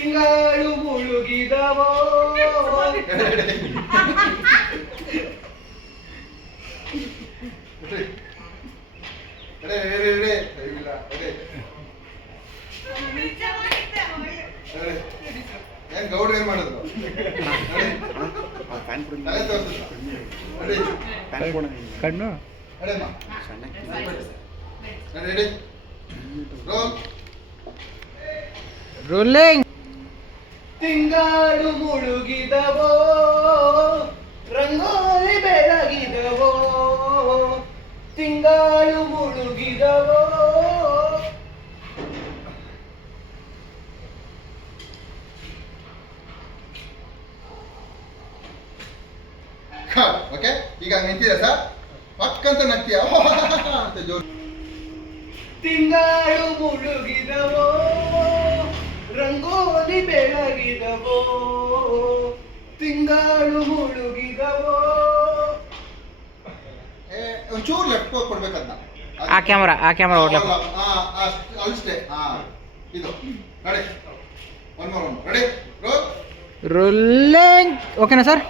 ತಿಂಗಳು ಮುಳುಗಿದವೋ ಏನ್ ಗೌಡ್ರು ಏನ್ ಮಾಡಿದ್ರು ಕಣ್ಣು ರೋಲಿಂಗ್. ತಿಂಗಳು ಮುಳುಗಿದವೋ ರಂಗೋಲಿ ಬೆಳಗಿದವೋ ತಿಂಗಳು ಮುಳುಗಿದವೋ. ಓಕೆ, ಈಗ ನಿಂತೀರಾ ಸರ್? ಪಕ್ಕಂತ ನಗ್ತೀಯ ಅಂತ ಜೋರು. ತಿಂಗಳು ಮುಳುಗಿದವೋ ರಂಗೋಲಿ ಬೆಳಗಿದವೋ ತಿಂಗಳು ಮುಳುಗಿದವೋ. ಒಂಚೂರು ಲೆಫ್ಟ್ ಕೊಡ್ಬೇಕದ್ನ. ಆ ಕ್ಯಾಮ್ರಾ ಓಡ್ಲಪ್ಪ. ಅಷ್ಟೇ. ಇದು ready. One more ready. Rolling. ಓಕೆನಾ ಸರ್?